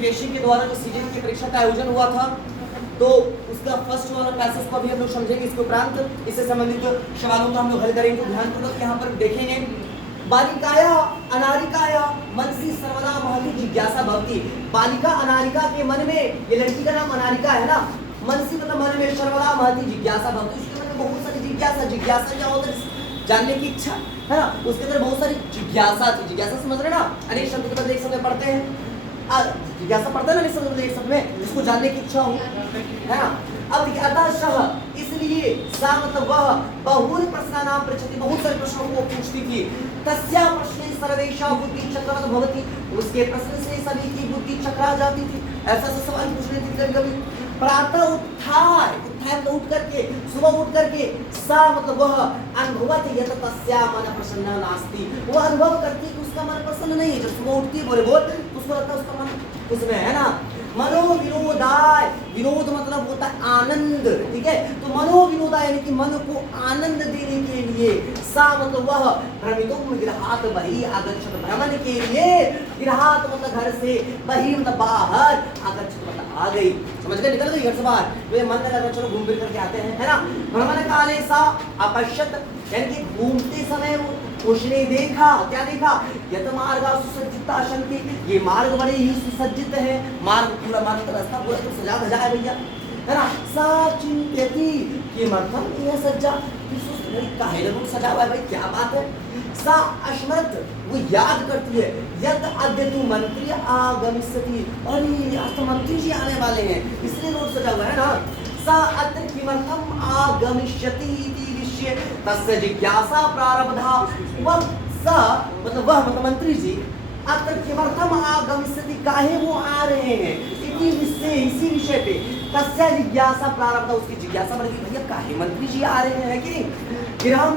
अधिवेशन के द्वारा जो सीजीएल की परीक्षा का आयोजन हुआ था, तो उसका फर्स्ट वाला पैसेज को अभी हम लोग समझेंगे। इसके उपरांत इससे संबंधित सवालों का हम लोग हल करेंगे। ध्यानपूर्वक यहाँ पर देखेंगे। बालिकाया अनारिकाया मनसी सर्वदा महती जिज्ञासा भवती। बालिका अनारिका के मन में, ये लड़की का नाम अनारिका है ना, मनसी मतलब मन में, सर्वदा महती जिज्ञासा भवती, उसके मन में बहुत सारी जिज्ञासा क्या होता है? जानने की इच्छा है ना, उसके अंदर बहुत सारी जिज्ञासा थी। जिज्ञासा समझ रहे ना, अनेक शब्द के बदले एक शब्द पढ़ते हैं, जिज्ञासा पढ़ते हैं ना, अनेक शब्द एक शब्द में, जिसको जानने की इच्छा हो, है ना। अब देखिए अतः, इसलिए सा मतलब वह बहुल प्रश्नानां पृच्छति, बहुत सारे प्रश्नों को पूछती थी। तस्या प्रश्ने सर्वेषां बुद्धि चक्रवत् भवति, उसके प्रश्न से सभी की बुद्धि चकरा जाती थी। ऐसा सवाल पूछ रही थी कभी-कभी। प्रातः उत्थाय मतलब उठ करके, सुबह उठ करके, सा मतलब वह अनुभवति यत तस्या मन प्रसन्न नास्ति, वो अनुभव करती है कि उसका मन प्रसन्न नहीं है। जब सुबह उठती है बोले बोल, तो उसको लगता है उसका मन उसमें है ना। मनो विनोदाय, विनोद मतलब होता है आनंद, ठीक है। तो मनो विनोदाय यानी कि मन को आनंद देने के लिए, सा मतलब वह भ्रमितुम गृहात् बहि आगच्छत, भ्रमण के लिए, गृहात् मतलब घर से, बहि मतलब बाहर, आगच्छत मतलब आ गई, समझ गए, निकल गई घर से बाहर। वे मन लगा चलो घूम फिर करके आते हैं, है ना। भ्रमण काले सा अपश्यत, यानी कि घूमते समय उसने देखा, क्या देखा? यत मार्ग सुसज्जिता शंति, ये मार्ग बड़े ही सुसज्जित है, मार्ग पूरा मार्ग का रास्ता पूरा तो सजा धजा है भैया, है ना। सा चिंत्यति, किमर्थम यह सज्जा, काहे लोग सजा हुआ है भाई, क्या बात है। सा अश्मत, वो याद करती है, यद अद्य तु मंत्री आगमिष्यति, अरे आज तो मंत्री जी आने वाले हैं, इसलिए रोड सजा हुआ है ना। सा अत्र किमर्थम आगमिष्यति इति विषय तस्य जिज्ञासा प्रारब्धा, वह सा मतलब वह मतलब मंत्री जी, अत्र किमर्थम आगमिष्यति, काहे वो आ रहे हैं, इति विषय, इसी विषय पे, तस्य जिज्ञासा प्रारब्धा, उसकी जिज्ञासा बढ़ गई, भैया काहे मंत्री जी आ रहे हैं कि नहीं। गृहम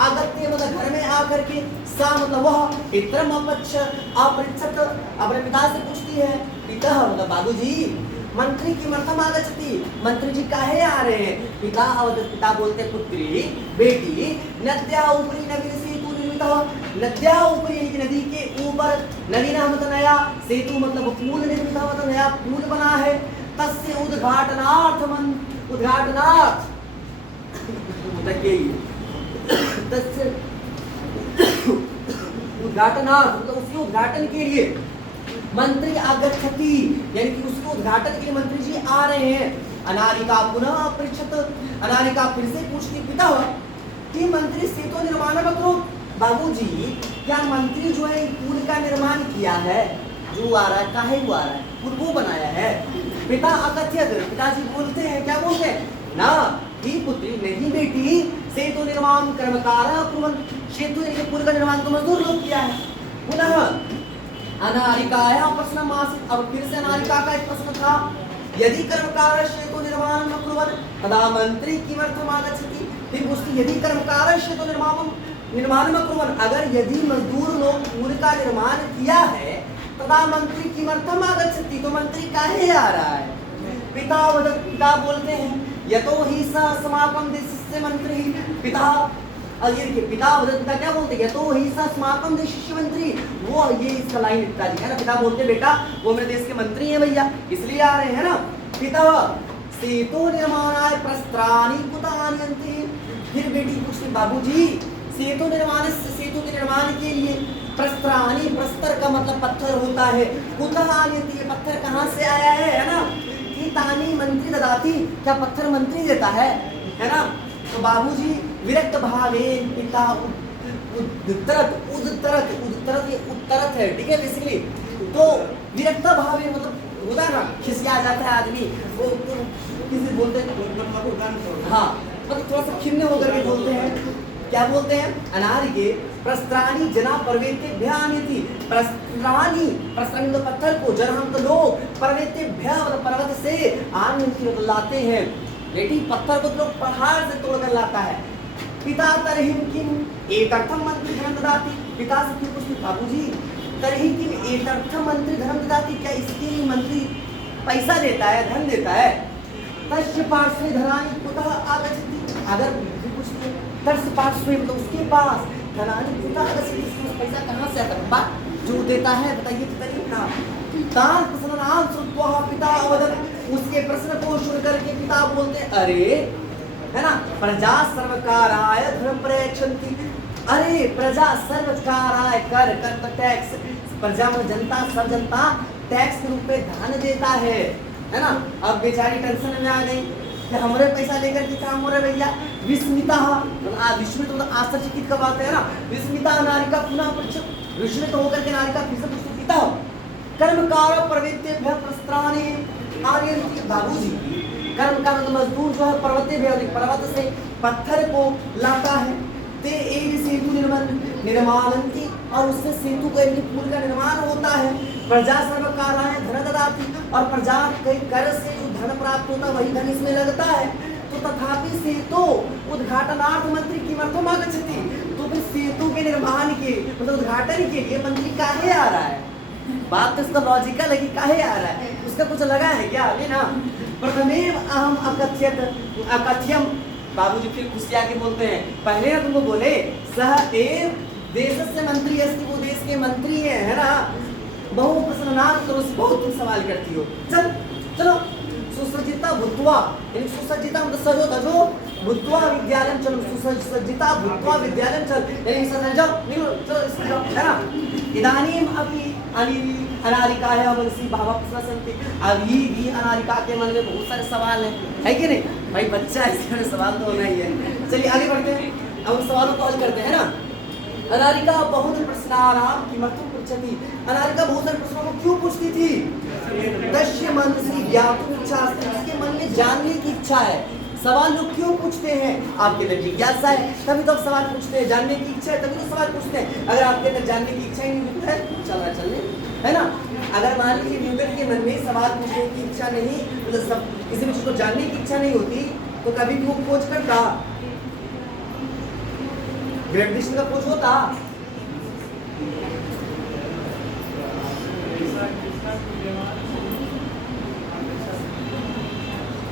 आगत्य मतलब घर में आकर के, सा मतलब वह इत्रम अपच्छ अपृच्छत, अपने पिता से पूछती है, पिता मतलब बाबूजी, मंत्री किमर्थम आगच्छति, मंत्री जी काहे आ रहे हैं। पिता अवदत्, पिता बोलते पुत्री बेटी, नद्या उपरि नवीन सेतु निर्मितः, नद्या उपरि यानी कि नदी के ऊपर, नदी नाम मतलब नया, सेतु मतलब पुल निर्मितः मतलब नया पुल बना है। तस्य उद्घाटनार्थ उद्घाटनार्थ तस्य उद्घाटनार्थ मतलब उसके उद्घाटन के लिए मंत्री आगच्छति, यानी कि उसके उद्घाटन के लिए मंत्री जी आ रहे हैं। अनारिका पुनः पृच्छत, अनारिका फिर से पूछती पिता कि मंत्री सेतु निर्माण करो, बाबूजी क्या मंत्री जो है पुल का निर्माण किया है, जो आ रहा है काहे वो आ रहा है, पुल वो बनाया है। पिता अकथ्यत, पिताजी बोलते हैं, क्या बोलते हैं ना, ही पुत्री नहीं बेटी, सेतु निर्माण कर्मकार कुर्वन्, सेतु यानी पुल का निर्माण तो मजदूर लोग किया है। पुनः अनारिकाया प्रश्न आसीत्, अब फिर से अनारिका का एक प्रश्न था, यदि कर्मकार सेतु निर्माण न कुर्वन् तदा मंत्री किमर्थम आगच्छति, फिर पूछती यदि कर्मकार सेतु निर्माण न कुर्वन्, अगर यदि मजदूर लोग पुल का निर्माण किया है, तदा मंत्री किमर्थम आगच्छति, तो मंत्री काहे आ रहा है। पिता वदत्, पिता बोलते हैं, यतो हि स अस्माकं देशस्य मंत्री, पिता ये देखिए पिता पिता क्या बोलते हैं, यतो हि स अस्माकं देशस्य मंत्री, वो ये इसका लाइन पिताजी है ना, पिता बोलते बेटा वो मेरे देश के मंत्री हैं भैया, इसलिए आ रहे हैं ना। पिता सेतु निर्माणाय प्रस्त्राणि कुत आनयन्ति, फिर बेटी पूछती बाबूजी सेतु के निर्माण के लिए प्रस्त्राणि, प्रस्तर का मतलब पत्थर होता है, कुत आनयन्ति, ये पत्थर कहाँ से आया है ना। तानी मंत्री ददाती, क्या पत्थर मंत्री देता है ना। तो बाबूजी विरक्त भावे पिता उद्धरत ये उत्तरत है, ठीक है बेसिकली। तो विरक्त भावे मतलब होता है ना, खिसिया जाता है आदमी, वो किसी बोलते हैं हाँ, मतलब थोड़ा सा खिन्न होकर के बोलते हैं, क्या बोलते हैं, अनारिके प्रस्त्राणी जना पर्वतेभ्य आनीति, प्रस्त्राणी मतलब पत्थर को, जन हम तो लोग पर्वतेभ्य मतलब पर्वत से आनीति मतलब लाते हैं, बेटी पत्थर को तो लोग पहाड़ से तोड़कर लाता है। पिता तरहिं किम एतर्थम मंत्री धन ददाति, पिता से फिर पूछती बाबूजी तरहिं किम एतर्थम मंत्री धन ददाति, क्या इसके लिए मंत्री पैसा देता है, धन देता है। तस्य पार्श्वे धनानि कुतः आगच्छति, अगर तस्य पार्श्वे मतलब उसके पास धनानि कुतः आगच्छति, पैसा कहाँ से आता है, जो देता है बताइए तो तरीका। तान प्रश्नान् श्रुत्वा पिता अवदत्, उसके प्रश्न को सुन करके पिता बोलते अरे, है ना, प्रजा सर्वकाराय धर्म प्रयच्छन्ति, अरे प्रजा सर्वकाराय कर टैक्स, प्रजा में जनता, सब जनता टैक्स के रूप में धन देता है ना। अब बेचारी टेंशन में आ गई कि हमारे पैसा लेकर के काम हो रहा है भैया। विस्मिता, विस्मित तो आश्चर्यचकित का बात है ना, विस्मिता नारिका पुनः पृच्छत, विस्मित होकर के नारिका फिर से पूछती पिता कर्मकार प्रवृत्तिभ्यः प्रस्त्राणि आनयन्ति, बाबूजी कर्म का मतलब मजदूर जो है पर्वत से पत्थर को लाता है, ते एक सेतु निर्माणन्ति, और उससे सेतु का पुल का निर्माण होता है। प्रजा सर्वकाराय धन ददाति, और प्रजा के कर से जो धन प्राप्त होता है वही धन इसमें लगता है। तो तथापि सेतु उद्घाटनार्थ मंत्री किमर्थम आगच्छति, तो फिर सेतु के निर्माण के मतलब उद्घाटन के लिए मंत्री काहे आ रहा है? बात तो इसका लॉजिकल है कि काहे आ रहा है, उसका कुछ लगा है क्या अभी ना। प्रथमेव अहम अकथ्यम, बाबूजी फिर खुशी आके बोलते हैं, पहले ना तुमको बोले सह एव देशस्य मंत्री अस्ति, वो देश के मंत्री है ना। बहु प्रश्नान् करो, बहुत तुम सवाल करती हो, चलो सुसज्जिता भूत्वा, यानी सुसज्जिता मतलब सजो धजो, भूत्वा विद्यालयं चलो, सुसज्जिता भूत्वा विद्यालयं चल, यानी सज जाओ, निकलो चलो इसमें जाओ, है ना। इदानीम अभी अनारिकायाः मनसि बहवः प्रश्नाः सन्ति, अभी भी अनारिका के मन में बहुत सारे सवाल है कि नहीं भाई, बच्चा इसके सवाल तो होना ही है। चलिए आगे बढ़ते हैं, अब उन सवालों को हल करते हैं ना। अनारिका बहुत प्रश्नानां किमर्थं पृच्छति, अनारिका बहुत सारे प्रश्नों को क्यों पूछती थी? तस्य मनसि ज्ञातुम् इच्छा अस्ति, उसके मन में जानने की इच्छा है। सवाल लोग क्यों पूछते हैं? आपके अंदर जिज्ञासा है तभी तो सवाल पूछते हैं, जानने की इच्छा है तभी तो सवाल पूछते हैं। अगर आपके अंदर जानने की इच्छा ही नहीं होती है चलना चलने, है ना। अगर मान लीजिए न्यूटन के मन में सवाल पूछने की इच्छा नहीं, मतलब सब किसी भी चीज को जानने की इच्छा नहीं होती तो कभी भी वो खोज करता, ग्रेविटेशन का खोज होता।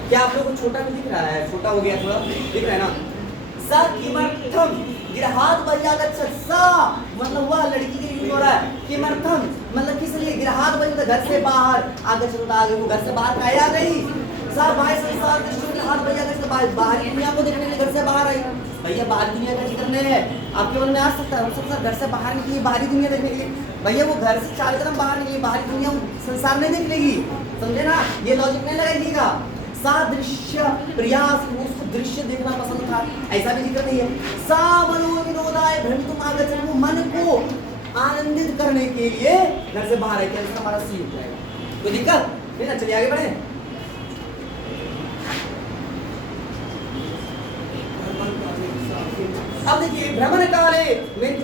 क्या आप लोग को छोटा भी दिख रहा है? छोटा हो गया थोड़ा, दिख रहा है ना। सा किमर्थम गिरहात बहियागच्छत्, सा मतलब वह लड़की के लिए हो रहा है, किमर्थम मतलब किस लिए, गिरहात बहि घर से बाहर आगच्छत्, आगे वो घर से बाहर काहे आ गई? सा बाह्य संसार दृष्टि गिरहात बहियागच्छत्, बाहरी दुनिया को देखने के लिए घर से बाहर आई। भैया बाहरी दुनिया का जिक्र नहीं है, आपके मन में आ सकता है हम सब घर से बाहर निकली बाहरी दुनिया देखने के लिए, भैया वो घर से 4 कदम बाहर निकली, बाहरी दुनिया संसार नहीं देख लेगी, समझे ना, ये लॉजिक नहीं लगाइएगा। सादृश्य प्रयास, उसको दृश्य देखना पसंद था, ऐसा भी जिक्र नहीं है। सा मनो विनोदाय भ्रमितुम् आगच्छन्, वो मन को आनंदित करने के लिए घर से बाहर आए, इसका हमारा सी हो जाएगा, कोई दिक्कत नहीं ना। चलिए आगे बढ़े। अब देखिए भ्रमण काले,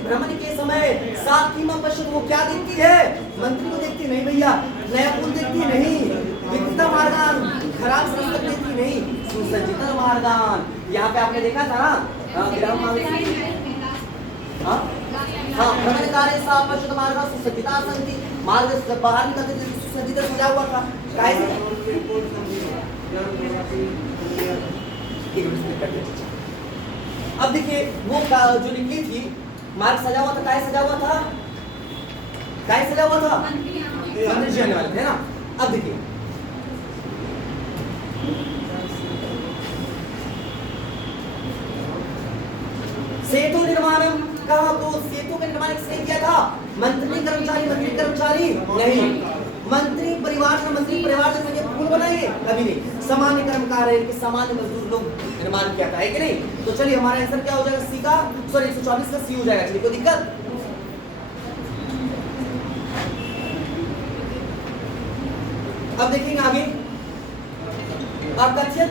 भ्रमण के समय साकिमा पश्चिम वो क्या देखती है? मंत्री को देखती नहीं भैया, नया पुल देखती नहीं, विकसित मार्गान खराब सड़क देखती नहीं, सुसज्जित मार्गान। यहाँ पे आपने देखा था ना, हाँ भ्रमण काले सा पश्चिम मार्ग सुसज्जिता सन्ति, मार्ग से बाहर निकलते सुसज्जित सजा हुआ था। अब देखिए वो जो निकली थी मार्ग सजा हुआ था, काय सजा हुआ था, काय सजा हुआ था, मंदिर जाने वाले थे ना। अब देखिए सेतु निर्माणम कहा, तो सेतु का निर्माण किसने किया था? मंत्री कर्मचारी नहीं, मंत्री परिवार से पुल बनाएंगे कभी नहीं, सामान्य कर्मकार है, सामान्य मजदूर लोग निर्माण किया था, है कि नहीं। तो चलिए हमारा आंसर क्या हो जाएगा? सी का, सॉरी 124 का सी हो जाएगा। चलिए कोई दिक्कत? अब देखेंगे आगे, अकथ्यत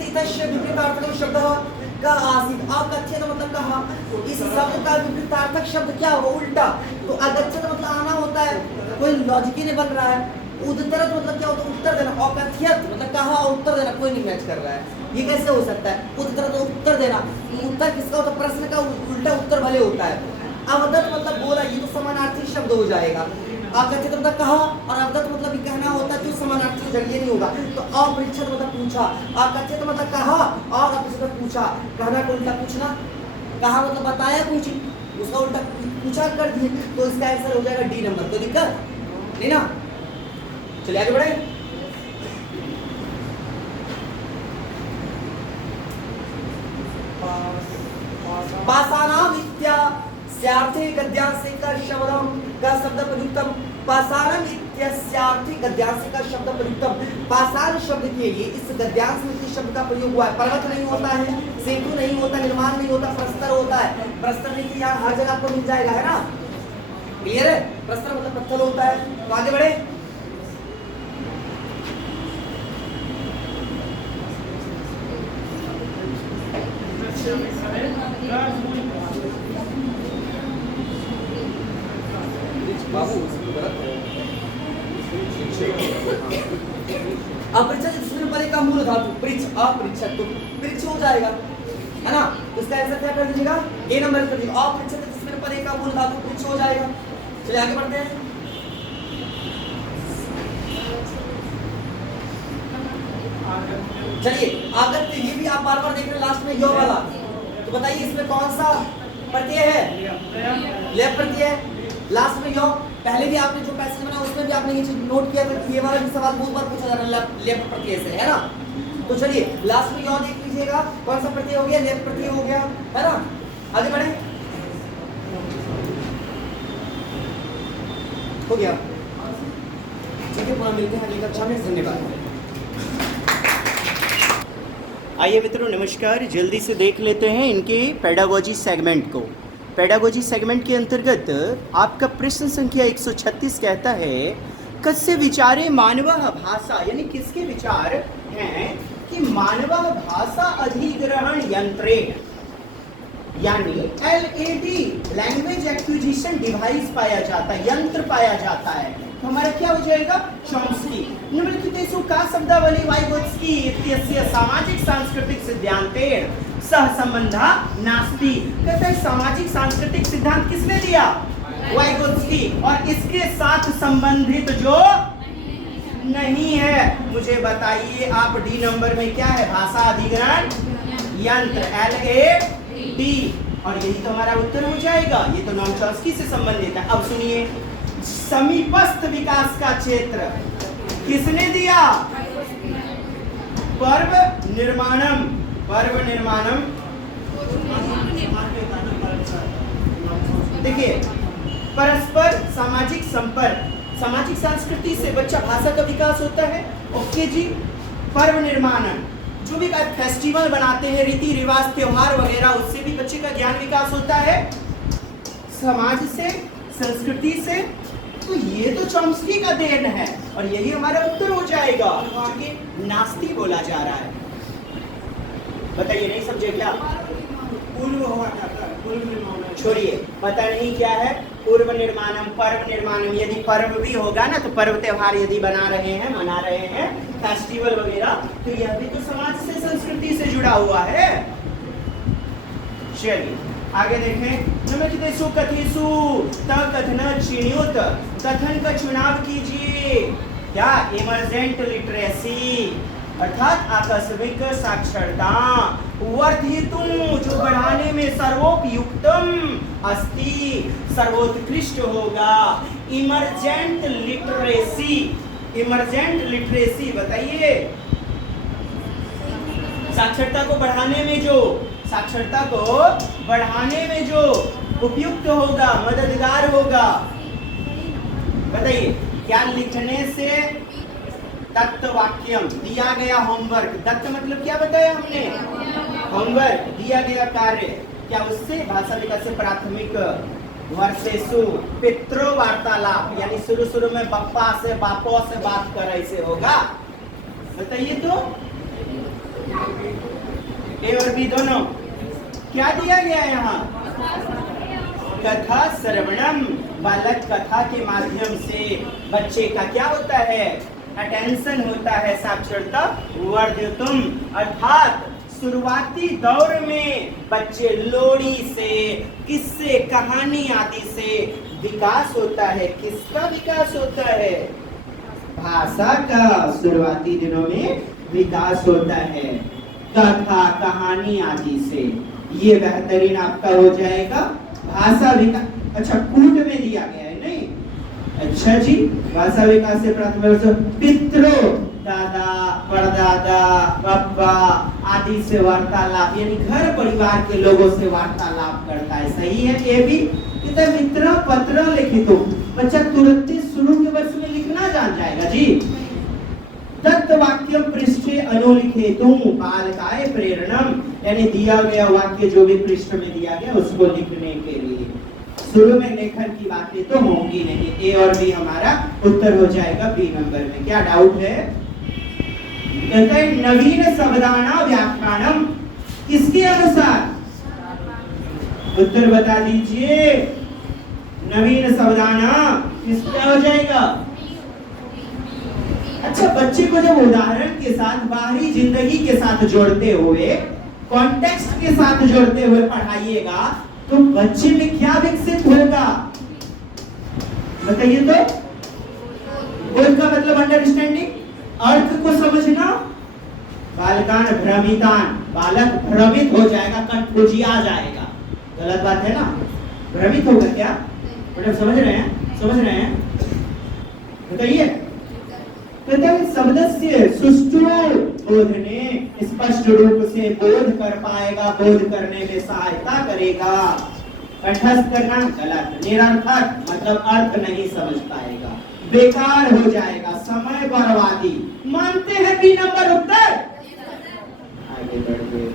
इतस्य विपरीतार्थक शब्द का आसित, अकथ्यत मतलब कहा, इस शब्द का विपरीतार्थक शब्द क्या होगा? उल्टा। तो अगच्छत मतलब आना होता है, कोई लॉजिक ही नहीं बन रहा है। उद्धरत मतलब क्या होता है? उत्तर देना। अकथ्यत मतलब कहा और उत्तर देना, कोई नहीं मैच कर रहा है, ये कैसे हो सकता है? उद्धरत उत्तर देना, उत्तर किसका होता है? प्रश्न का उल्टा उत्तर भले होता है। अवदत मतलब बोला, ये तो समानार्थी शब्द हो जाएगा। अकथित मतलब कहा और अवदत मतलब भी कहना होता है, जो समानार्थी जरिए नहीं होगा। तो अपृच्छत मतलब पूछा, अकथित मतलब कहा और अपृच्छत पूछा, कहना को उल्टा पूछना, कहा मतलब बताया कुछ, उसका उल्टा पूछा कर दिए, तो इसका आंसर हो जाएगा डी नंबर। तो दिक्कत नहीं ना। चलिए आगे बढ़े। पाषाणाम इत्यास्यार्थे गद्यांशे का शब्दम का शब्द प्रयुक्तम। पाषाणम इत्यास्यार्थे गद्यांशे का शब्द प्रयुक्तम। पाषाण शब्द के लिए इस गद्यांश में किस शब्द का प्रयोग हुआ है? पर्वत नहीं होता है, सेतु नहीं होता, निर्माण नहीं होता, प्रस्तर होता है। प्रस्तर नहीं कि यहाँ हर जगह आपको मिल जाएगा, है ना? क्लियर है? प्रस्तर मतलब पत्थर होता है। तो आगे बढ़े। अपृच्छद जिसमें परे का मूल धातु पृच्छ, अपृच्छद तो पृच्छ हो जाएगा, है ना? इसका आंसर क्या कर दीजिएगा? ए नंबर कर दीजिए। अपृच्छद जिसमें परे का मूल धातु पृच्छ हो जाएगा। चलिए आगे बढ़ते हैं। चलिए आगत, ये भी आप बार बार देख रहे हैं लास्ट में यो वाला। तो बताइए इसमें कौन सा प्रत्यय है? लेप प्रत्यय है। लास्ट में यो, पहले भी आपने जो पैसेज बना उसमें भी आपने ये चीज नोट किया था, ये वाला भी सवाल बहुत बार पूछा जा रहा है लेप प्रत्यय से, है ना? तो चलिए लास्ट में यो देख लीजिएगा, कौन सा प्रत्यय हो गया? लेप प्रत्यय हो गया, है ना? आगे बढ़े। हो गया, ठीक है, पुनः मिलते हैं अगली कक्षा में। धन्यवाद। आइए मित्रों नमस्कार, जल्दी से देख लेते हैं इनके पेडागोजी सेगमेंट को। पेडागोजी सेगमेंट के अंतर्गत आपका प्रश्न संख्या 136 कहता है कस्य विचारे मानवः भाषा, यानी किसके विचार हैं कि मानवः भाषा अधिग्रहण यंत्रेण, यानी LAD लैंग्वेज एक्विजिशन डिवाइस पाया जाता है, यंत्र पाया जाता है। तो हमारा क्या हो जाएगा? चॉम्स्की। निम्नलिखितेषु का शब्दावली वाइगोत्स्की इत्यस्य सामाजिक सांस्कृतिक सिद्धांतेन सह संबंधा नास्ति। कहता है सामाजिक सांस्कृतिक सिद्धांत किसने दिया? वाइगोत्स्की। और इसके साथ संबंधित जो नहीं है, मुझे बताइए आप, डी नंबर में क्या है? भाषा अधिग्रहण यंत्र, LAD। और यही तो हमारा उत्तर हो जाएगा। ये तो नॉन चॉम्स्की से संबंधित है। अब सुनिए, समीपस्थ विकास का क्षेत्र किसने दिया? पर्व निर्माणम। पर्व निर्माणम, देखिए परस्पर सामाजिक संपर्क, सामाजिक संस्कृति से बच्चा भाषा का विकास होता है। ओके जी। पर्व निर्माणम, जो भी फेस्टिवल बनाते हैं, रीति रिवाज, त्योहार वगैरह, उससे भी बच्चे का ज्ञान विकास होता है, समाज से, संस्कृति से। तो ये तो चॉम्स्की का देन है और यही हमारा उत्तर हो जाएगा। आगे नास्ति बोला जा रहा है, बताइए, नहीं समझे क्या? पूर्व हुआ था, छोड़िए, पता नहीं क्या है पूर्व निर्माणम, पर्व निर्माणम। यदि पर्व भी होगा ना, तो पर्व त्योहार यदि बना रहे हैं, मना रहे हैं, फेस्टिवल वगैरह, तो यह भी तो समाज से, संस्कृति से जुड़ा हुआ है। चलिए आगे देखें। निम्नलिखितेषु कथेषु कथन चिन्युत, कथन का चुनाव कीजिए। क्या? इमर्जेंट लिटरेसी अर्थात आकस्मिक साक्षरता, वर्धितुं जो बढ़ाने में सर्वोपयुक्तम अस्ति, सर्वोत्कृष्ट होगा। इमर्जेंट लिटरेसी, इमर्जेंट लिटरेसी बताइए, साक्षरता को बढ़ाने में जो, साक्षरता को बढ़ाने में जो उपयुक्त होगा, मददगार होगा। बताइए क्या लिखने से? दत्त वाक्यम, दिया गया होमवर्क। दत्त मतलब क्या बताया हमने? होमवर्क, दिया गया कार्य। क्या उससे? भाषा विकास से प्राथमिक वर्षेषु पितृ वार्तालाप, यानी शुरू शुरू में बप्पा से, बापो से बात कर ऐसे होगा। बताइए तो ए और बी दोनों क्या दिया गया है यहाँ? कथा श्रवणम, बालक कथा के माध्यम से बच्चे का क्या होता है? अटेंशन होता है। साक्षरता वर्धितुम अर्थात शुरुआती दौर में बच्चे लोरी से, किस्से, कहानी आदि से विकास होता है। किसका विकास होता है? भाषा का शुरुआती दिनों में विकास होता है, कथा, कहानी आदि से। ये बेहतरीन आपका हो जाएगा भाषा विकास। अच्छा कूट में दिया गया है नहीं। अच्छा जी, भाषा विकास से प्राथमिक पितरो, दादा, परदादा, पापा आदि से वार्तालाप, यानी घर परिवार के लोगों से वार्तालाप करता है। सही है ये भी। कितना मित्र पत्र लिखितो, बच्चा तुरंत ही शुरू के वर्ष में लिखना जान जाएगा जी। दत्त वाक्य पृष्ठे अनुलिखितुं बालकाय प्रेरणम, यानी दिया गया वाक्य जो भी पृष्ठ में दिया गया उसको लिखने के लिए। शुरू में लेखन की बातें तो होंगी नहीं। ए और बी हमारा उत्तर हो जाएगा बी नंबर में। क्या डाउट है? कहता है नवीन शब्दाना व्याख्यानम, किसके अनुसार? उत्तर बता दीजिए। नवीन शब्दाना किसका हो जाएगा? अच्छा, बच्चे को जब उदाहरण के साथ, बाहरी जिंदगी के साथ जोड़ते हुए, कॉन्टेक्स्ट के साथ जोड़ते हुए पढ़ाइएगा तो बच्चे में क्या विकसित होगा बताइए तो? बोध का मतलब अंडरस्टैंडिंग, अर्थ को समझना। बालकान भ्रमितान, बालक भ्रमित हो जाएगा, कंफ्यूजिया जाएगा। गलत बात है ना? भ्रमित होगा क्या? मतलब समझ रहे हैं? समझ रहे हैं? बताइए। शब्दस्य सुष्ठु बोधने, स्पष्ट रूप से बोध कर पाएगा, बोध करने में सहायता करेगा। कंठस्थ करना गलत, निरर्थक मतलब अर्थ नहीं समझ पाएगा, बेकार हो जाएगा, समय बर्बादी। मानते हैं बी नंबर उत्तर? आगे बढ़िए,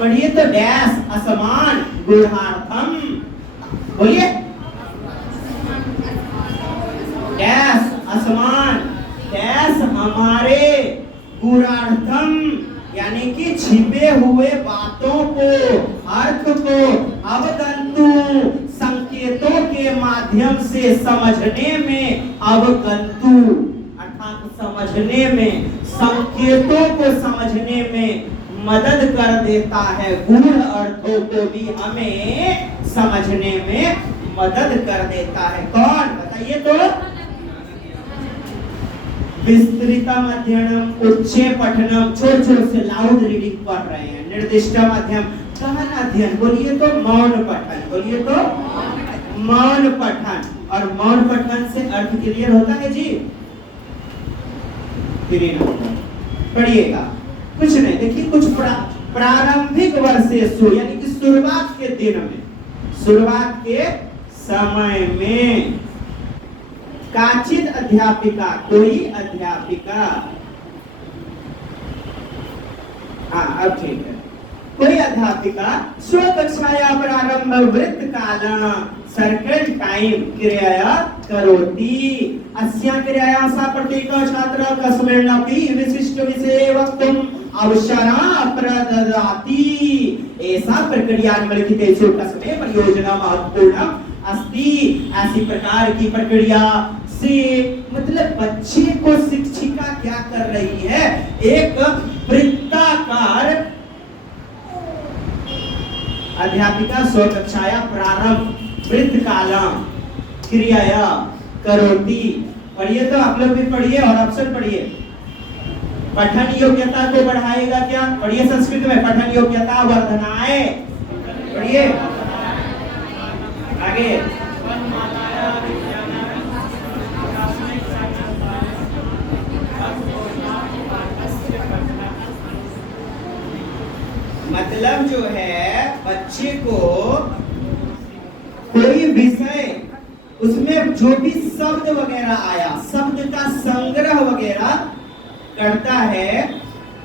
पढ़िए तो डैश असमान गुणार्थम, बोलिए डैश असमान, डैश हमारे, गुणार्थम यानी कि छिपे हुए बातों को, अर्थ को अवगंतु संकेतों के माध्यम से समझने में, अवगंतु अर्थात समझने में, संकेतों को समझने में मदद कर देता है। गूढ़ अर्थों को भी हमें समझने में मदद कर देता है। कौन बताइए तो? विस्तृतम अध्ययनम, उच्चे पठनम, छोर छोर से लाउड रीडिंग पढ़ रहे हैं। निर्दिष्टम अध्ययन, गहन अध्ययन, बोलिए तो मौन पठन, बोलिए तो मौन पठन। और मौन पठन से अर्थ क्लियर होता है जी? क्लियर होता है। पढ़िएगा, कुछ नहीं, देखिए कुछ प्रारंभिक वर्षेषु, यानी कि शुरुआत के दिन में, शुरुआत के समय में, काचित अध्यापिका, कोई अध्यापिका, हाँ अब ठीक है, कोई अध्यापिका स्वकक्षाया प्रारंभ वृत्त काल सर्कल टाइम क्रिया करोति, अस्या क्रियाया सा प्रत्येकः छात्रः कस्मिन्नपि विशिष्ट विषये वक्तुम् अवसरं प्रददाति। ऐसा प्रक्रिया निम्नलिखितेषु कस्मै परियोजना महत्वपूर्ण अस्ति। ऐसी प्रकार की प्रक्रिया से मतलब बच्चे को शिक्षिका क्या कर रही है? एक वृत्ताकार, अध्यापिका स्वकक्षाया प्रारंभ वृत्त कालम क्रिया करोति। पढ़िए तो आप लोग भी पढ़िए और ऑप्शन पढ़िए। पठन योग्यता को बढ़ाएगा क्या? पढ़िए संस्कृत में, पठन योग्यता वर्धनाए, पढ़िए आगे। मतलब जो है बच्चे को कोई विषय, उसमें जो भी शब्द वगैरह आया, शब्द का संग्रह वगैरह करता है,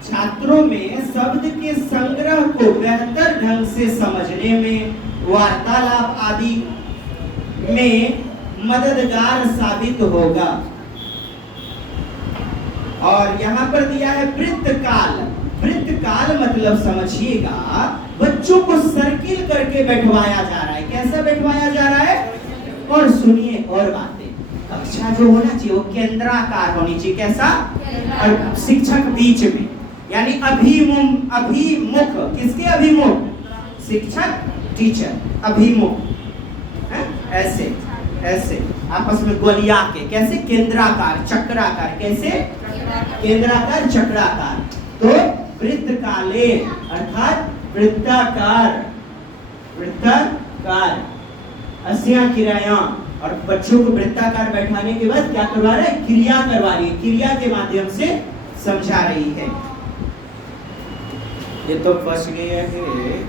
छात्रों में शब्द के संग्रह को बेहतर ढंग से समझने में, वार्तालाप आदि में मददगार साबित होगा। और यहाँ पर दिया है वृत्त काल। वृत्त काल मतलब समझिएगा, बच्चों को सर्किल करके बैठवाया जा रहा है। कैसा बैठवाया जा रहा है? और सुनिए और बातें, कक्षा जो होना चाहिए वो केंद्राकार होनी चाहिए। कैसा? और शिक्षक बीच में, यानी अभिमुख, किसके अभिमुख? शिक्षक टीचर अभिमुख, ऐसे ऐसे आपस में गोलिया के, कैसे? केंद्राकार चक्राकार, कैसे? केंद्राकार चक्राकार। तो वृत्त काले अर्थात वृत्ताकार, वृत्ताकार आकार, अस्या क्रियायां, और बच्चों को वृत्ताकार बैठाने के बाद क्या करवा रहा है, क्रिया करवा रही है, क्रिया के माध्यम से समझा रही है। ये तो फंस गया है।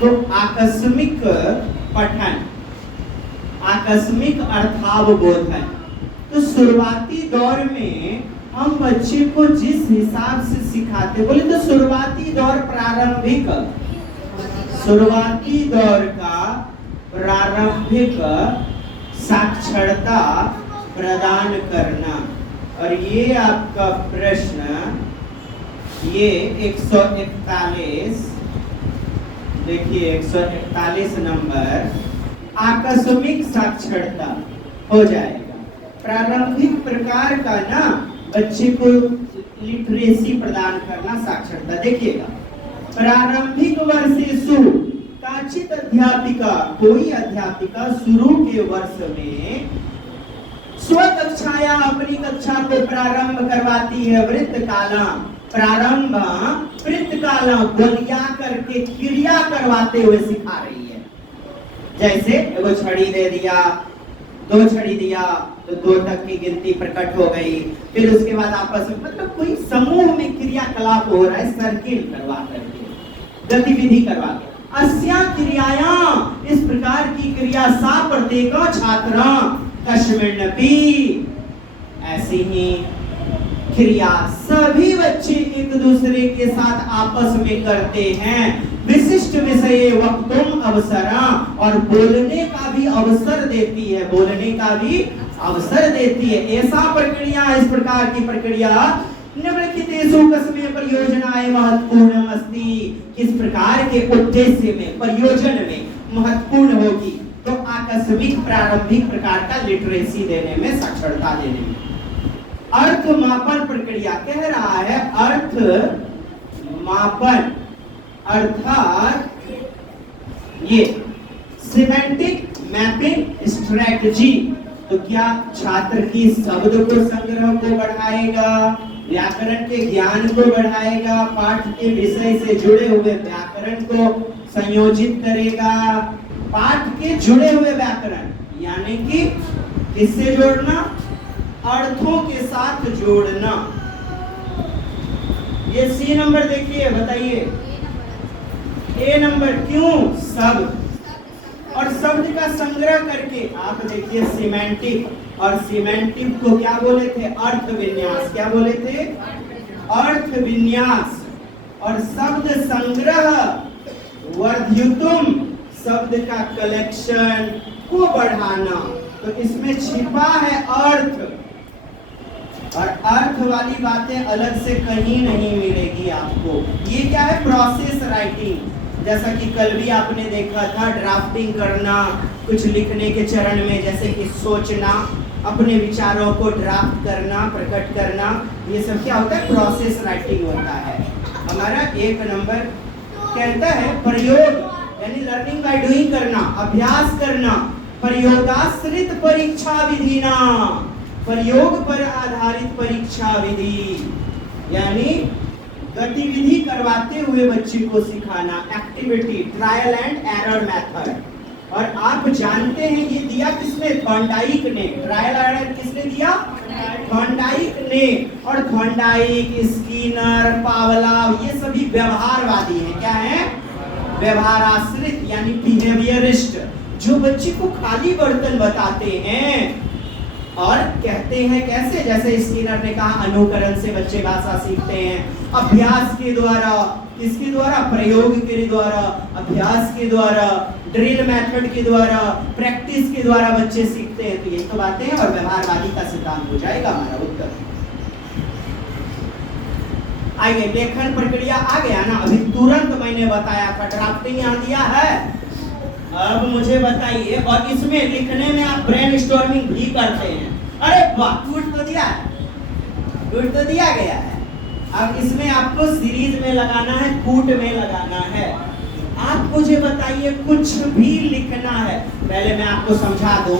तो आकस्मिक पठन, आकस्मिक अर्थावबोधन। तो शुरुआती दौर में हम बच्चे को जिस हिसाब से सिखाते, बोले तो शुरुआती दौर प्रारंभिक, शुरुआती दौर का प्रारंभिक साक्षरता प्रदान करना। और ये आपका प्रश्न, ये 141, देखिए 141 नंबर, आकस्मिक साक्षरता हो जाएगा। प्रारंभिक प्रकार का ना बच्चे को लिटरेसी प्रदान करना, साक्षरता। देखिएगा, प्रारंभिक वर्षेषु काचित अध्यापिका, कोई अध्यापिका शुरू के वर्ष में स्वकक्षाया अपनी कक्षा को प्रारंभ करवाती है। वृत्त काला, प्रारंभ वृत्त काला गोलिया करके क्रिया करवाते हुए सिखा रही है। जैसे एगो छड़ी दे दिया, 2 छड़ी दिया तो 2 तक की गिनती प्रकट हो गई। फिर उसके बाद आपस में, मतलब कोई समूह में क्रियाकलाप हो रहा है, सर्किल करवा करके, गतिविधि करवा के। अस्या क्रियायां, इस प्रकार की क्रिया, सा प्रत्येक छात्र कस्मिन्नपि, ऐसी ही क्रिया सभी बच्चे एक दूसरे के साथ आपस में करते हैं। विशिष्ट विषय वक्तुम अवसरा, और बोलने का भी अवसर देती है, बोलने का भी अवसर देती है। ऐसा प्रक्रिया, इस प्रकार की प्रक्रिया निम्नलिखितेषु कस्मै परियोजनाए महत्वपूर्ण अस्ति, किस प्रकार के उद्देश्य में, प्रयोजन में महत्वपूर्ण होगी। तो आकस्मिक प्रारंभिक प्रकार का लिटरेसी देने में, साक्षरता देने में। अर्थ मापन प्रक्रिया, कह रहा है अर्थ मापन, अर्थात ये सिमेंटिक मैपिंग स्ट्रेटजी। तो क्या छात्र की शब्द को संग्रह को बढ़ाएगा, व्याकरण के ज्ञान को बढ़ाएगा, पाठ के विषय से जुड़े हुए व्याकरण को संयोजित करेगा। पाठ के जुड़े हुए व्याकरण यानी कि किससे जोड़ना, अर्थों के साथ जोड़ना। ये सी नंबर देखिए, बताइए ए नंबर, क्यों, शब्द, और शब्द का संग्रह करके। आप देखिए सिमेंटिक, और सिमेंटिक को क्या बोले थे, अर्थ विन्यास। क्या बोले थे, अर्थ विन्यास। और शब्द संग्रह, वर्धयुतुम, शब्द का कलेक्शन को बढ़ाना। तो इसमें छिपा है अर्थ, और अर्थ वाली बातें अलग से कहीं नहीं मिलेगी आपको। ये क्या है, प्रोसेस राइटिंग। जैसा कि कल भी आपने देखा था, ड्राफ्टिंग करना, कुछ लिखने के चरण में, जैसे कि सोचना, अपने विचारों को ड्राफ्ट करना, प्रकट करना, ये सब क्या होता है, प्रोसेस राइटिंग होता है। हमारा 1 नंबर कहता है प्रयोग, यानी लर्निंग बाय डूइंग करना, अभ्यास करना। प्रयोगाश्रित परीक्षा विधिना, प्रयोग पर आधारित परीक्षा विधि, यानी गतिविधि करवाते हुए बच्चे को सिखाना। Activity, trial and error method. और आप जानते हैं ये दिया किसने, थॉर्नडाइक ने। ट्रायल एरर किसने दिया, थॉर्नडाइक ने। और थॉर्नडाइक, स्किनर, पावलोव, ये सभी व्यवहारवादी हैं। क्या है, व्यवहाराश्रित, यानी बिहेवियरिस्ट, जो बच्चे को खाली बर्तन बताते हैं और कहते हैं कैसे, जैसे स्किनर ने कहा अनुकरण से बच्चे भाषा सीखते हैं। अभ्यास के द्वारा, किसके द्वारा, प्रयोग के द्वारा, अभ्यास के द्वारा, ड्रिल मेथड के द्वारा, प्रैक्टिस के द्वारा बच्चे सीखते हैं। तो ये तो बातें हैं, और व्यवहारवादी का सिद्धांत हो जाएगा हमारा उत्तर। आइए, लेखन प्रक्रिया आ गया ना, अभी तुरंत मैंने बताया था, ड्राफ्टिंग यहाँ दिया है। अब मुझे बताइए, और इसमें लिखने में आप ब्रेनस्टॉर्मिंग भी करते हैं। अरे वाह, टूट तो दिया है, टूट तो दिया गया है। अब इसमें आपको सीरीज में लगाना है, कूट में लगाना है। आप मुझे बताइए, कुछ भी लिखना है, पहले मैं आपको समझा दूं।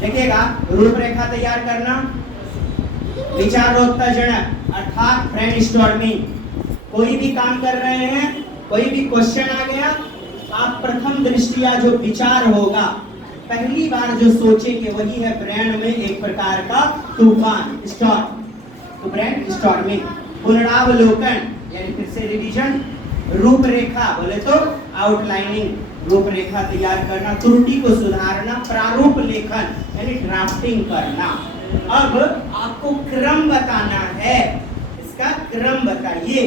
देखिएगा, रूपरेखा तैयार करना, विचारोत्तेजन अर्थात ब्रेनस्टॉर्मिंग। कोई भी काम कर रहे हैं, कोई भी क्वेश्चन आ गया, आप प्रथम दृष्टिया जो विचार होगा, पहली बार जो सोचेंगे वही है ब्रेन में एक प्रकार का तूफान, स्टॉर्म। तो ब्रेन स्टॉर्मिंग। पुनरावलोकन यानी फिर से रिवीजन। रूपरेखा बोले तो आउटलाइनिंग, रूपरेखा तैयार करना। त्रुटि को सुधारना। प्रारूप लेखन यानी ड्राफ्टिंग करना। अब आपको क्रम बताना है, इसका क्रम बताइए।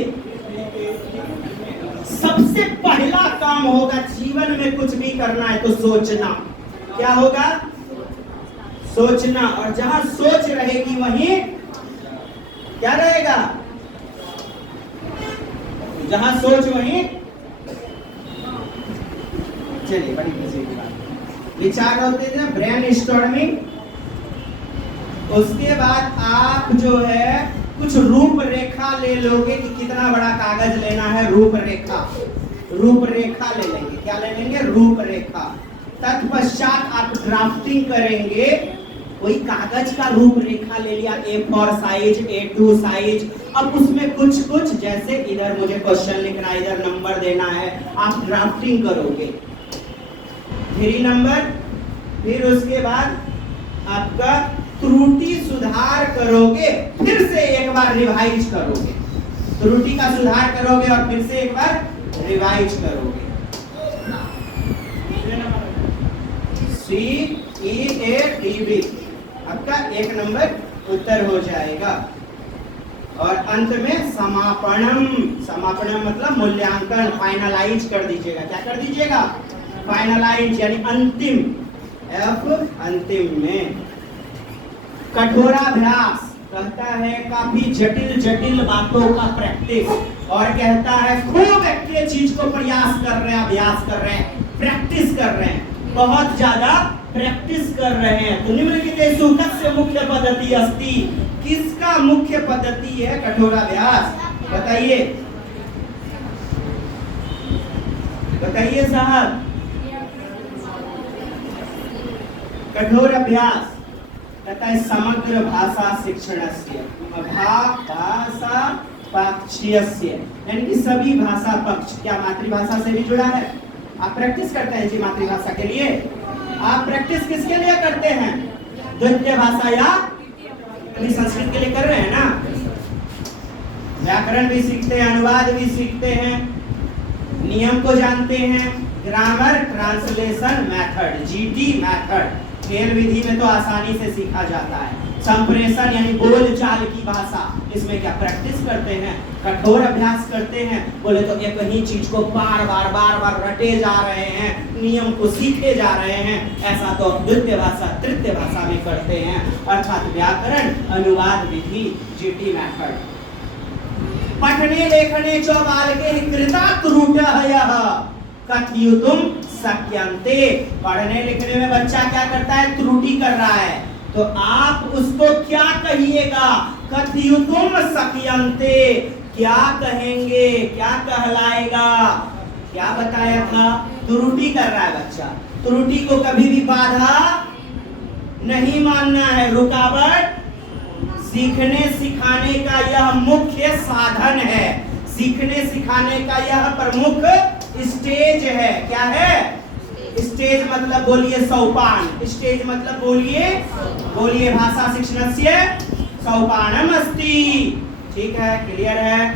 सबसे पहला काम होगा जीवन में कुछ भी करना है तो सोचना। क्या होगा? सोचना। और जहां सोच रहेगी वहीं क्या रहेगा? जहां सोच वहीं, चलिए बड़ी किसी की बात। विचार होते थे ब्रेन स्टॉर्मिंग। उसके बाद आप जो है कुछ रूपरेखा ले लोगे कि कितना बड़ा कागज लेना है। रूपरेखा, रूपरेखा ले लेंगे। क्या ले लेंगे? रूपरेखा। तत्पश्चात आप ड्राफ्टिंग करेंगे। कोई कागज का रूपरेखा ले लिया, A4 साइज, A2 साइज। अब उसमें कुछ कुछ जैसे इधर मुझे क्वेश्चन लिखना है, इधर नंबर देना है, आप ड्राफ्टिंग करोगे। 3 नंबर। फिर उसके बाद आपका त्रुटि सुधार करोगे, फिर से एक बार रिवाइज करोगे। त्रुटि का सुधार करोगे और फिर से एक बार रिवाइज करोगे। CEATB आपका 1 नंबर उत्तर हो जाएगा। और अंत में समापनम। समापनम मतलब मूल्यांकन, फाइनलाइज कर दीजिएगा। क्या कर दीजिएगा? फाइनलाइज यानी अंतिम। F अंतिम में। कठोराभ्यास कहता है काफी जटिल जटिल बातों का प्रैक्टिस। और कहता है खूब एक चीज को प्रयास कर रहे हैं, अभ्यास कर रहे हैं, प्रैक्टिस कर रहे हैं, बहुत ज्यादा प्रैक्टिस कर रहे हैं। तो निम्नलिखितेषु कस्य मुख्य पद्धति अस्ति? किसका मुख्य पद्धति है कठोराभ्यास? बताइए, बताइए साहब। कठोर अभ्यास कहता है समग्र भाषा शिक्षणस्य, भाषा पक्षीयस्य यानी कि सभी भाषा पक्ष। क्या मातृभाषा से भी जुड़ा है? आप प्रैक्टिस करते हैं जी मातृभाषा के लिए। आप प्रैक्टिस किसके लिए करते हैं? द्वितीय भाषा या अभी संस्कृत के लिए कर रहे हैं ना। व्याकरण भी सीखते हैं, अनुवाद भी सीखते हैं, नियम को जानते हैं, grammar, translation method, GT method. खेल विधि में तो आसानी से सीखा जाता है। संप्रेषण यानी बोलचाल की भाषा, इसमें क्या प्रैक्टिस करते हैं, कठोर अभ्यास करते हैं। बोले तो एक ही चीज को बार बार रटे जा रहे हैं, नियम को सीखे जा रहे हैं। ऐसा तो द्वितीय भाषा तृतीय भाषा में करते हैं, अर्थात व्याकरण, अनुवाद विधि, GT मेथड। पठने लेखने च बालके कृता त्रुटयः कथयितुं शक्यन्ते। पढ़ने लिखने में बच्चा क्या करता है? त्रुटि कर रहा है। तो आप उसको क्या कहिएगा? कथयितुं शक्यन्ते। क्या कहेंगे? क्या कहलाएगा? क्या बताया था? त्रुटि कर रहा है बच्चा। त्रुटि को कभी भी बाधा नहीं मानना है, रुकावट। सीखने सिखाने का यह मुख्य साधन है, सीखने सिखाने का यह प्रमुख स्टेज है। क्या है? स्टेज मतलब बोलिए सोपान। स्टेज मतलब बोलिए भाषा शिक्षणस्य सोपानम अस्ति। ठीक है, क्लियर है?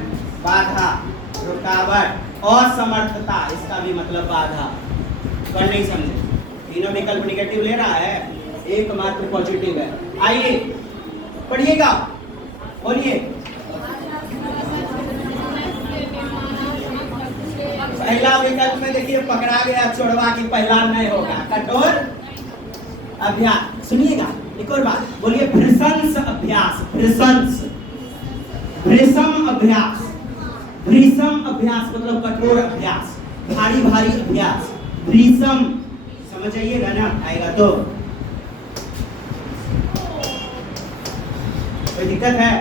बाधा, रुकावट, असमर्थता, इसका भी मतलब बाधा। कौन नहीं समझे? तीनों विकल्प निगेटिव ले रहा है, एकमात्र पॉजिटिव है। आइए पढ़िएगा, बोलिए। पहला विकल्प में देखिए पकड़ा गया चोरवा की, पहला नहीं होगा। कठोर अभ्यास। सुनिएगा एक और बात, बोलिए भृशंस अभ्यास। भृशंस, भृशम अभ्यास। भृशम अभ्यास मतलब कठोर अभ्यास, भारी भारी अभ्यास। भृशम समझ आइएगा ना, आएगा तो। कोई दिक्कत है?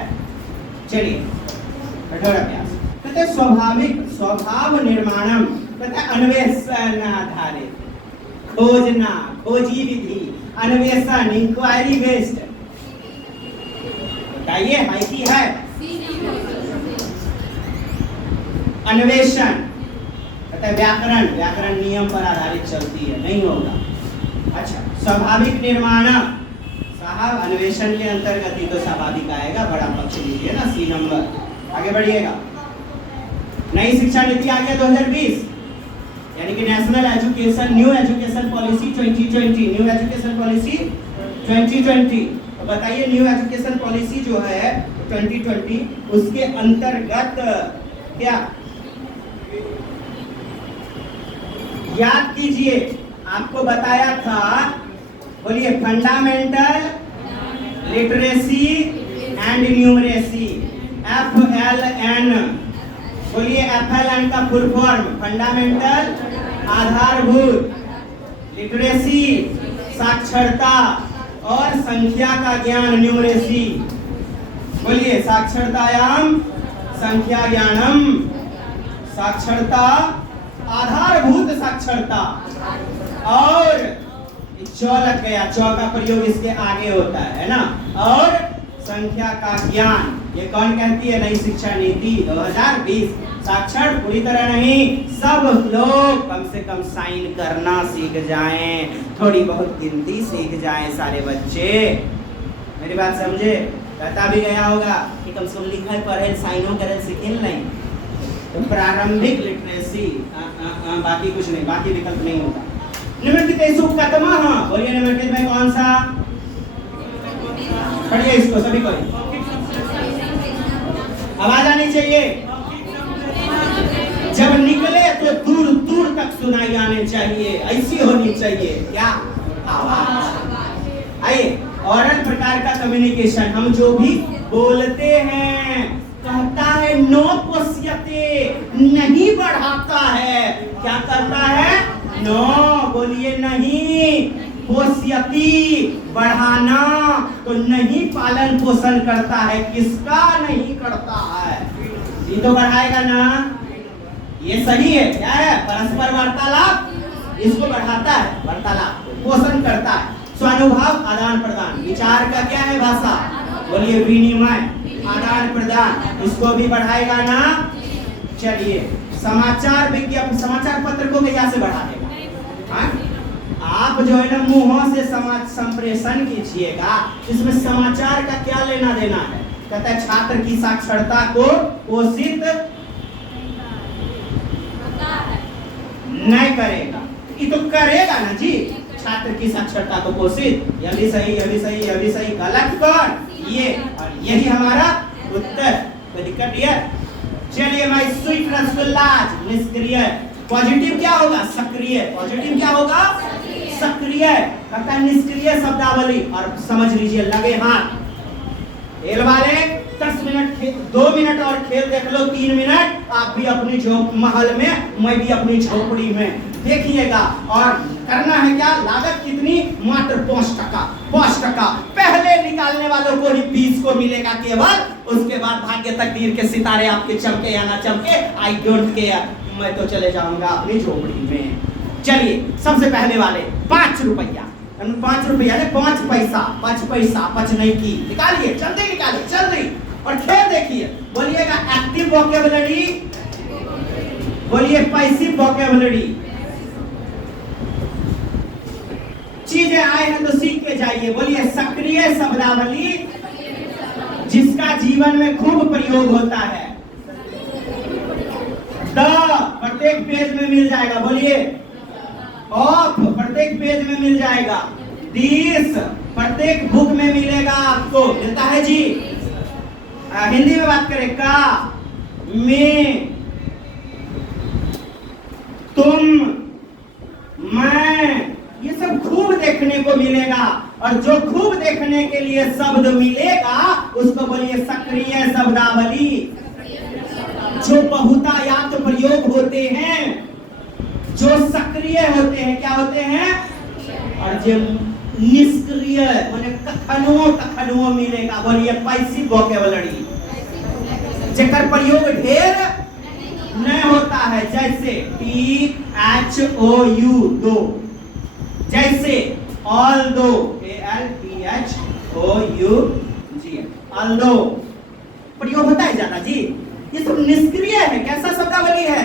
चलिए, कठोर अभ्यास कहते हैं स्वाभाविक, स्वभाव निर्माणम कहते हैं अन्वेषण आधारित, खोजना, खोजी विधि, अन्वेषण, इंक्वायरी बेस्ड। बताइए है कि है? अन्वेषण कहते हैं व्याकरण, व्याकरण नियम पर आधारित चलती है, नहीं होगा। अच्छा, स्वाभाविक निर्माण साहब अन्वेषण के अंतर्गत ही तो स्वाभाविक आएगा, बड़ा पक्ष लीजिए ना, सी नंबर। आगे बढ़िएगा। नई शिक्षा नीति आ गया 2020, यानी कि national education new education policy 2020, new education policy 2020। तो बताइए न्यू एजुकेशन पॉलिसी जो है 2020, उसके अंतर्गत क्या याद कीजिए, आपको बताया था, बोलिए fundamental literacy and numeracy, FLN। बोलिए FLN का फुल फॉर्म फंडामेंटल आधारभूत, लिटरेसी साक्षरता, और संख्या का ज्ञान न्यूमरेसी। बोलिए साक्षरतायाम संख्या ज्ञानम, साक्षरता आधारभूत साक्षरता, और चौ लग गया, चौ का प्रयोग इसके आगे होता है ना, और संख्या का ज्ञान। ये कौन कहती है? नई शिक्षा नीति 2020। साक्षर पूरी तरह नहीं, सब लोग कम से कम साइन करना सीख जाएं, थोड़ी बहुत गिनती सीख जाएं सारे बच्चे। मेरी बात समझे? कहता भी गया होगा कि कम से कम लिखल पढ़े साइनों करे सीखें नहीं, तो प्रारंभिक लिटरेसी, बाकी कुछ नहीं, बाकी विकल्प नहीं होता। निम्नलिखित कदमा, हाँ बोलिए निम्नलिखित में कौन सा? पढ़िए इसको सभी को, आवाज आनी चाहिए। जब निकले तो दूर दूर तक सुनाई आने चाहिए, ऐसी होनी चाहिए क्या आवाज। आइए, ओरल प्रकार का कम्युनिकेशन, हम जो भी बोलते हैं, कहता है नो पोष्यते, नहीं बढ़ाता है। क्या करता है? नो, बोलिए नहीं, पोष्यति बढ़ाना, तो नहीं पालन पोषण करता है, किसका नहीं करता है? ये तो बढ़ाएगा ना, ये सही है। क्या है? परस्पर वार्तालाप, इसको बढ़ाता है, वार्तालाप पोषण करता है। स्वानुभव आदान प्रदान, विचार का क्या है भाषा? बोलिए विनिमय, आदान प्रदान, इसको भी बढ़ाएगा ना। चलिए, समाचार विज्ञापन, समाचार पत्र को कैसे से बढ़ा देगा? हाँ? आप जो है ना मुंहों से समाज संप्रेषण कीजिएगा, इसमें समाचार का क्या लेना देना है? कहता है छात्र की साक्षरता को पोषित नहीं करेगा, ये तो करेगा ना जी, छात्र की साक्षरता को पोषित। यह भी सही, यह भी सही, यह भी सही। गलत कौन? ये, और यही हमारा उत्तर। कोई दिक्कत नहीं है? चलिए, माय स्वीट रसगुल्ला निष्क्रिय। पॉजिटिव क्या होगा? सक्रिय। पॉजिटिव क्या होगा? सक्रिय। कहता निष्क्रिय शब्दावली, और समझ लीजिए लगे हाथ। खेल वाले 10 मिनट, 2 मिनट और खेल देख लो, 3 मिनट आप भी अपनी महल में, मैं भी अपनी झोपड़ी में, देखिएगा। और करना है क्या? लागत कितनी? मात्र 5%। पहले निकालने वालों को ही 20 को मिलेगा केवल, उसके बाद भाग्य तकदीर के सितारे आपके चमके या ना चमके, आई डोंट केयर, मैं तो चले जाऊंगा अपनी झोपड़ी में। चलिए, सबसे पहले वाले 5 रुपया, 5 रुपया ने 5 पैसा, 5 पैसा, 5 नहीं की, निकालिए, जल्दी निकालिए, जल्दी। और खेल देखिए, बोलिएगा एक्टिव वोकैबुलरी, बोलिए पैसिव वोकैबुलरी। चीजें आए हैं तो सीख के जाइए। बोलिए सक्रिय शब्दावली, जिसका जीवन में खूब प्रयोग होता है। द प्रत्येक पेज में मिल जाएगा, बोलिए। ऑफ प्रत्येक पेज में मिल जाएगा। दिस प्रत्येक बुक में मिलेगा, आपको मिलता है जी। हिंदी में बात करें, का, मैं, तुम, मैं, ये सब खूब देखने को मिलेगा। और जो खूब देखने के लिए शब्द मिलेगा, उसको बोलिए सक्रिय शब्दावली। जो बहुतायात प्रयोग होते हैं, जो सक्रिय होते हैं, क्या होते हैं? और जो निष्क्रिय माने कखनो मिलेगा, बोलिए पैसिव वोकैबुलरी, जेकर प्रयोग ढेर नहीं होता है। जैसे THOU, दो, जैसे ऑल दो, ALTHOUG, अल्दो प्रयोग होता है ज्यादा जी। ये सब निष्क्रिय है। कैसा शब्दावली है?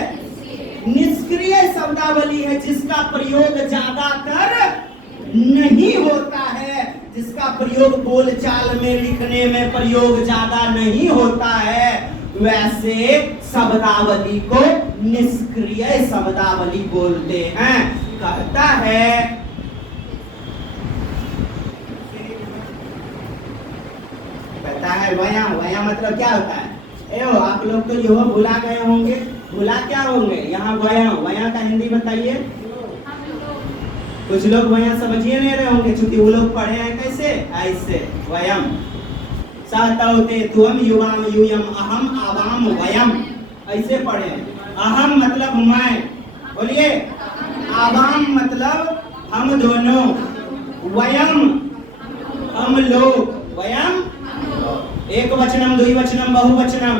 निष्क्रिय शब्दावली है, जिसका प्रयोग ज्यादातर नहीं होता है, जिसका प्रयोग बोलचाल में लिखने में प्रयोग ज्यादा नहीं होता है, वैसे शब्दावली को निष्क्रिय शब्दावली बोलते हैं। कहता है वया। वया मतलब क्या होता है? एओ आप लोग तो यो भुला गए होंगे। भुला क्या होंगे? यहाँ वया। वया का हिंदी बताइए। कुछ लोग वया समझिए नहीं रहे होंगे, क्योंकि वो लोग पढ़े हैं कैसे? ऐसे वयम सहतौते तुम युवाम यूयम अहम आवाम वयम, ऐसे पढ़े हैं। अहम मतलब मैं, बोलिए। आवाम मतलब हम दोनों। वयम हम लोग। वयम एक वचनम द्विवचनम बहुवचनम,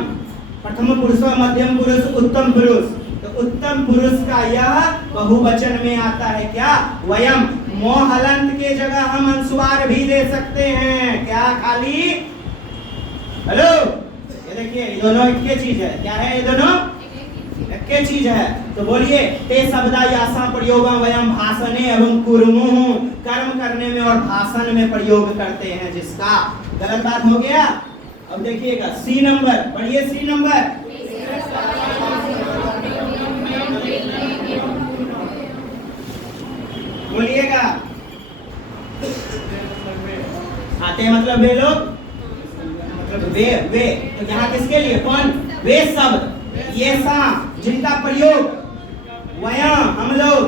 प्रथम पुरुष मध्यम पुरुष उत्तम पुरुष। तो उत्तम पुरुष का यह बहुवचन में आता है क्या? वयम। मोहलंत के जगह हम अनुस्वार भी दे सकते हैं। क्या खाली? हेलो, ये देखिए, ये दोनों एक ही चीज है। क्या है ये दोनों? एक ही चीज है। तो बोलिए, ते शब्दा यासा प्रयोगम वयम भाषणे एवं कुर्मुः, कर्म करने में और भाषण में प्रयोग करते हैं जिसका। गलत बात हो गया। अब देखिएगा सी नंबर, पढ़िए सी नंबर। बोलिएगा। आते मतलब वे लोग, मतलब वे। तो यहाँ किसके लिए? कौन? वे शब्द, ये सा, जिनका प्रयोग वया हम लोग,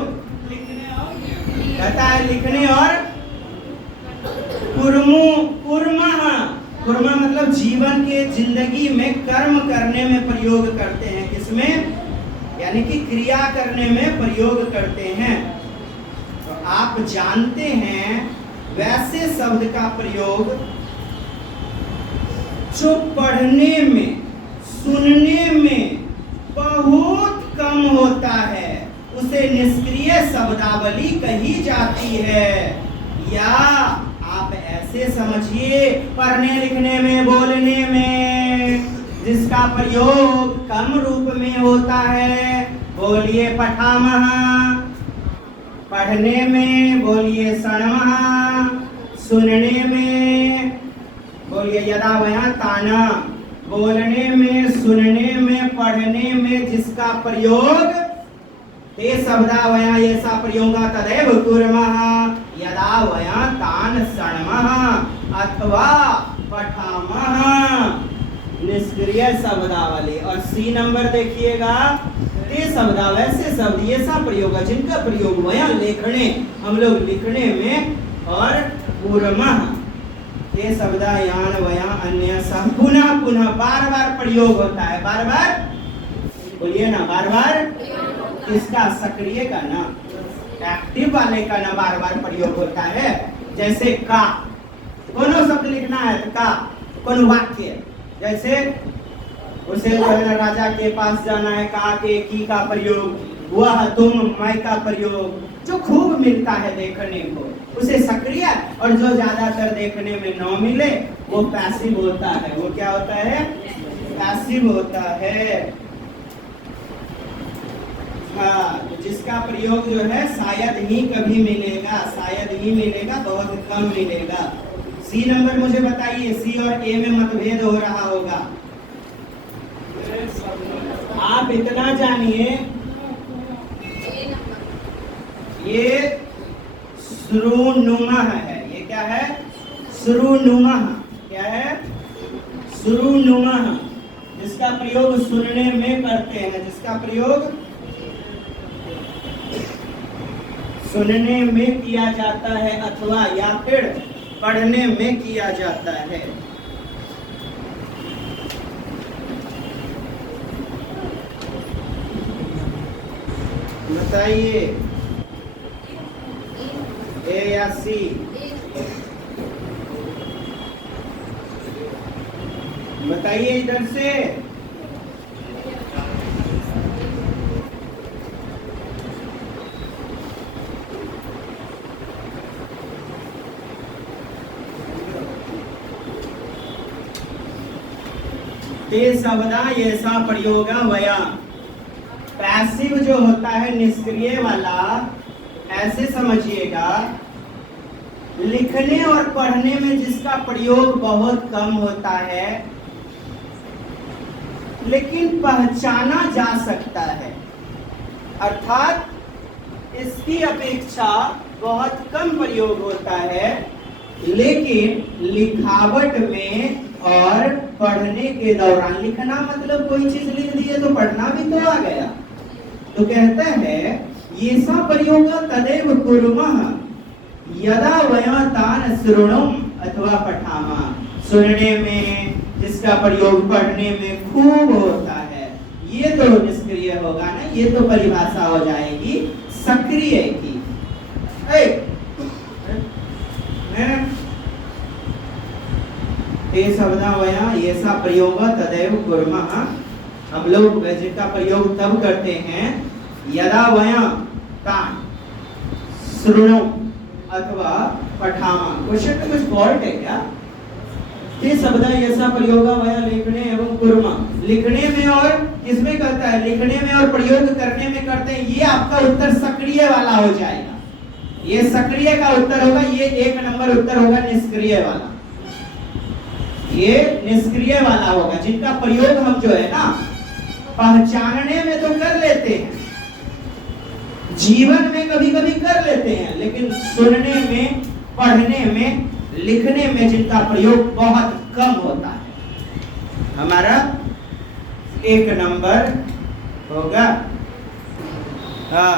कहता है लिखने और कुर्मा मतलब जीवन के जिंदगी में कर्म करने में प्रयोग करते हैं। किसमें? यानी कि क्रिया करने में प्रयोग करते हैं। तो आप जानते हैं वैसे शब्द का प्रयोग जो पढ़ने में सुनने में बहुत कम होता है, उसे निष्क्रिय शब्दावली कही जाती है। या आप ऐसे समझिए, पढ़ने लिखने में बोलने में जिसका प्रयोग कम रूप में होता है, बोलिए पठामः। पढ़ने में बोलिए शृण्मः। सुनने में बोलिए यदा वया ताना। बोलने में, सुनने में, पढ़ने में जिसका प्रयोग ते शब्दा वया ऐसा प्रयोग तदैव कुर्मः यदा वया तान शृण्मः अथवा पठामः। निष्क्रिय शब्दावली। और सी नंबर देखिएगा, ते शब्दा वैसे शब्द ये सा प्रयोग है जिनका प्रयोग वया लेखने, हम लोग लिखने में, और कुर्मः ये शब्दा यान वया अन्य सब पुनः पुनः बार बार प्रयोग होता है। बार बार बोलिए ना, बार बार। इसका सक्रिय का ना, एक्टिव वाले का ना बार बार प्रयोग होता है। जैसे का, कोनो शब्द लिखना है तो का, कोनो वाक्य, जैसे उसे जो है ना राजा के पास जाना है, का के की का प्रयोग, वह तुम मैं का प्रयोग जो खूब मिलता है देखने को, उसे सक्रिय। और जो ज्यादातर देखने में न मिले वो पैसिव होता है। वो क्या होता है? पैसिव होता है। हाँ, तो जिसका प्रयोग जो है शायद ही कभी मिलेगा, शायद ही मिलेगा, बहुत कम मिलेगा। सी नंबर मुझे बताइए, सी और ए में मतभेद हो रहा होगा। आप इतना जानिए, ये श्रुनुमः है। ये क्या है? श्रुनुमः। क्या है? श्रुनुमः, जिसका प्रयोग सुनने में करते हैं, जिसका प्रयोग सुनने में किया जाता है अथवा या फिर पढ़ने में किया जाता है। बताइए, ए या सी? बताइए इधर से। ते शब्दा ऐसा प्रयोग वया। पैसिव जो होता है निष्क्रिय वाला, ऐसे समझिएगा, लिखने और पढ़ने में जिसका प्रयोग बहुत कम होता है लेकिन पहचाना जा सकता है, अर्थात इसकी अपेक्षा बहुत कम प्रयोग होता है, लेकिन लिखावट में और पढ़ने के दौरान, लिखना मतलब कोई चीज लिख दी है तो पढ़ना भी तो आ गया, तो कहता है ये सा प्रयोग तदेव कुर्मः यदा वयं तान शृणुम अथवा पठामा। सुनने में जिसका प्रयोग पढ़ने में खूब होता है, ये तो निष्क्रिय होगा ना, ये तो परिभाषा हो जाएगी सक्रिय की। ये शब्दा वया ऐसा प्रयोग तदैव कुर्मः, हम लोग जिसका प्रयोग तब करते हैं यदा वयं तान शृणुम अथवा पठामा। क्वेश्चन में कुछ फॉल्ट है क्या? ये शब्द ऐसा प्रयोग वया लिखने एवं कुर्मा, लिखने में और किसमें करता है? लिखने में और प्रयोग करने में करते हैं। ये आपका उत्तर सक्रिय वाला हो जाएगा, ये सक्रिय का उत्तर होगा, ये 1 नंबर उत्तर होगा निष्क्रिय वाला, ये निष्क्रिय वाला होगा, जिनका प्रयोग हम जो है ना पहचानने में तो कर लेते हैं, जीवन में कभी कभी कर लेते हैं, लेकिन सुनने में, पढ़ने में, लिखने में जिनका प्रयोग बहुत कम होता है, हमारा 1 नंबर होगा। हाँ,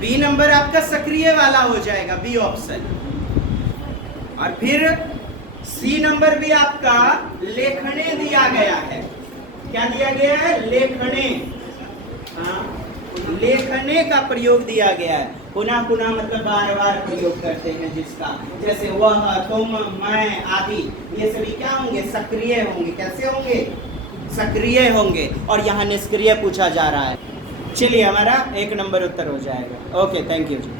बी नंबर आपका सक्रिय वाला हो जाएगा, बी ऑप्शन। और फिर सी नंबर भी आपका लेखने दिया गया है। क्या दिया गया है? लेखने। हाँ, लेखने का प्रयोग दिया गया है। पुनः पुनः मतलब बार बार प्रयोग करते हैं जिसका, जैसे वह, तुम, मैं आदि, ये सभी क्या होंगे? सक्रिय होंगे। कैसे होंगे? सक्रिय होंगे। और यहाँ निष्क्रिय पूछा जा रहा है। चलिए, हमारा 1 नंबर उत्तर हो जाएगा। Okay, thank you ji.